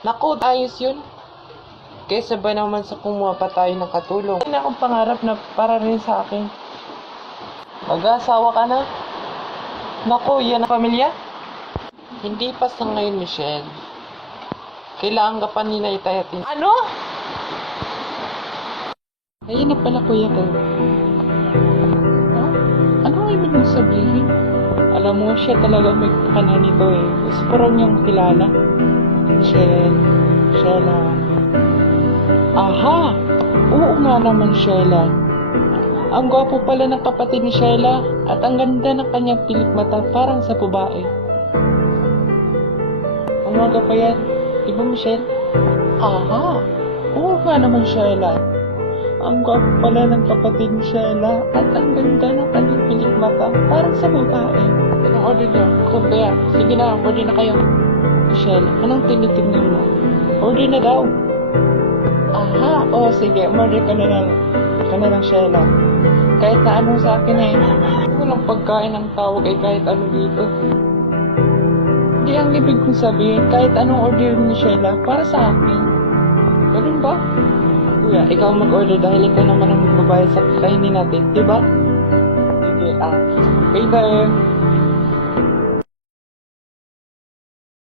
Naku, ayos yun. Kesa ba naman sa kumuha pa tayo ng katulong? Hindi na akong pangarap na para rin sa akin. Mag-asawa ka na? Naku, yan ang pamilya? Hindi pa sa ngayon, Michelle. Kailangan ka pa ninaytayatin. Ano? Ayun na pala, kuya ko. Ha? Ano ang ibig mong sabihin? Alam mo, siya talaga may pakana nito eh. Gusto ko raw niyang kilala. Michelle. Sheila. Aha! Oo nga naman, Sheila. Ang gwapo pala ng kapatid ni Sheila at ang ganda ng kanyang pilik mata parang sa babae. Umaga pa yan. Di ba, Michelle? Aha! Oo nga naman, Sheila. Ang gwapo pala ng kapatid ni Sheila at ang ganda ng kanyang pilik mata parang sa babae. Anong order niyo? Kuya, sige na, order na kayo. Michelle, anong tinitignan mo? Order na daw. Aha, sige, order ka na lang, Sheila. Kahit na anong sa akin eh. Walang pagkain ang tawag ay kahit ano dito. Hindi ang ibig kong sabihin, kahit anong order ni Sheila para sa akin. Ganun ba? Kuya, ikaw mag-order dahil ikaw naman ang magbabayad sa kainin natin, di ba? Sige, waiter.